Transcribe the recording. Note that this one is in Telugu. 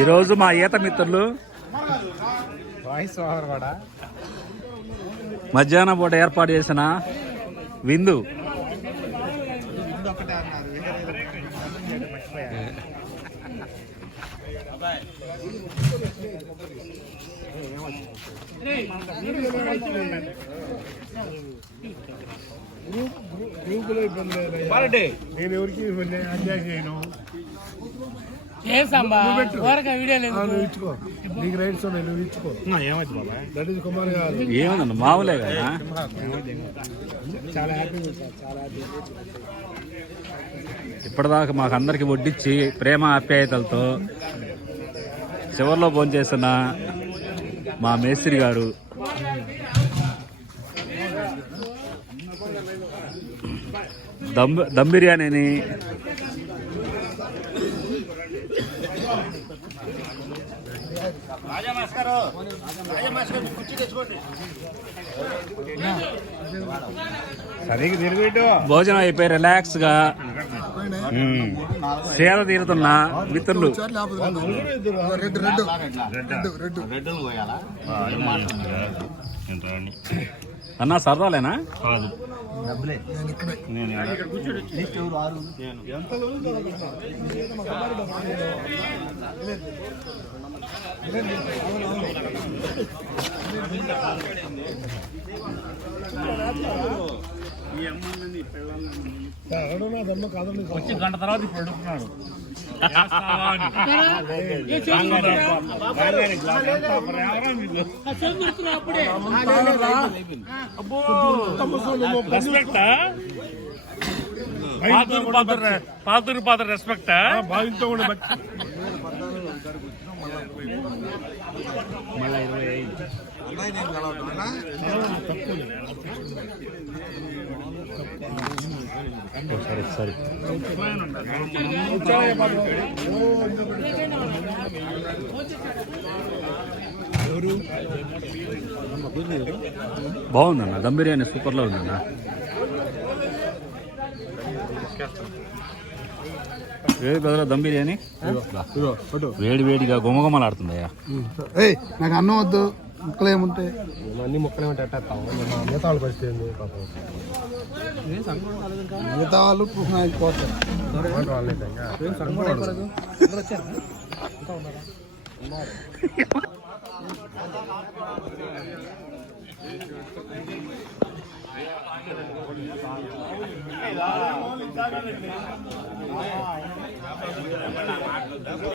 ఈరోజు మా ఈత మిత్రులు మధ్యాహ్నం పూట ఏర్పాటు చేసిన విందు. నేను ఎవరికి అన్యాయం చేయను. నీకు రైట్స్ ఉన్నాయి, నువ్వు ఇచ్చుకో. ఏమైంది బాబా? దట్ ఈస్ కుమార్ గారు. ఏమన్నా మామూలే కదా. చాలా హ్యాపీ, చాలా హ్యాపీ. ఇప్పటిదాకా మాకు అందరికి వడ్డించి ప్రేమ ఆప్యాయతలతో చివరిలో భోంచేసిన మా మేస్త్రి గారు, దమ్ బిర్యానీని భోజనం అయిపోయి రిలాక్స్ గా సేద తీరుతున్న మిత్రులు. అన్నా సరదాలేనా? వచ్చి గంట తర్వాత ఇప్పుడు అడుగుతున్నాడు. పాతూరు పాత్ర రెస్పెక్ట్ బాధితో కూడా సరే బాగుందన్న. దమ్ బిర్యానీ సూపర్లో ఉందన్న. వేడి బదులు దమ్ బిర్యానీ వేడి వేడిగా గుమగుమలాడుతుందయ్యా. నాకు అన్నం వద్దు, ముక్కలు ఏముంటాయి, అన్ని ముక్కలు ఏమంటే మిగతా వాళ్ళు పరిస్థితి మిగతా వాళ్ళు పోతారు.